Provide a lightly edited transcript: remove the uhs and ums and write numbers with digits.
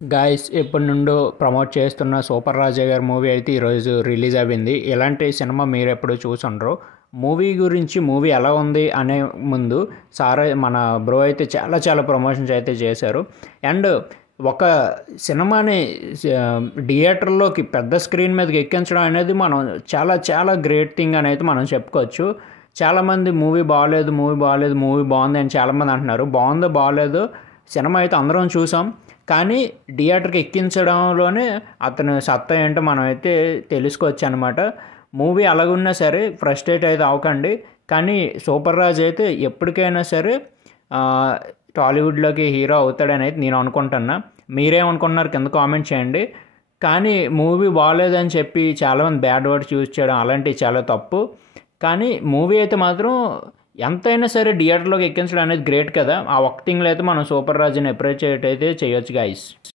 Guys ఎప్పటి నుండో promote చేస్తున్న సూపర్ రాజా గారి మూవీ అయితే ఈరోజు రిలీజ్ అయింది. ఇలాంటి సినిమా మీరు ఎప్పుడు చూసుండ్రు. మూవీ గురించి మూవీ ఎలా ఉంది అనే ముందు మన బ్రో అయితే చాలా ప్రమోషన్స్ అయితే చేశారు. అండ్ ఒక సినిమాని థియేటర్లోకి పెద్ద స్క్రీన్ మీదకి ఎక్కించడం అనేది మనం చాలా గ్రేట్ థింగ్ అనేది మనం చెప్పుకోవచ్చు. చాలామంది మూవీ బాగాలేదు మూవీ బాగుంది అని చాలామంది అంటున్నారు. బాగుందో బాగాలేదు సినిమా అయితే అందరం చూసాం, కానీ థియేటర్కి ఎక్కించడంలోనే అతను సత్తా ఏంటో మనం అయితే తెలుసుకోవచ్చు అనమాట. మూవీ అలాగున్నా సరే ఫ్రస్ట్రేట్ అయితే అవ్వకండి, కానీ సూపర్ రాజ్ అయితే ఎప్పటికైనా సరే టాలీవుడ్లోకి హీరో అవుతాడని అయితే నేను అనుకుంటున్నా. మీరేమనుకుంటున్నారు కింద కామెంట్ చేయండి. కానీ మూవీ బాగాలేదని చెప్పి చాలామంది బ్యాడ్ వర్డ్స్ యూజ్ చేయడం అలాంటివి చాలా తప్పు. కానీ మూవీ అయితే మాత్రం ఎంతైనా సరే థియేటర్లోకి ఎక్కించడం అనేది గ్రేట్ కదా. ఆ ఒక్క థింగ్లో అయితే మనం సూపర్ రాజుని అప్రిషియేట్ అయితే చేయొచ్చు గాయ్స్.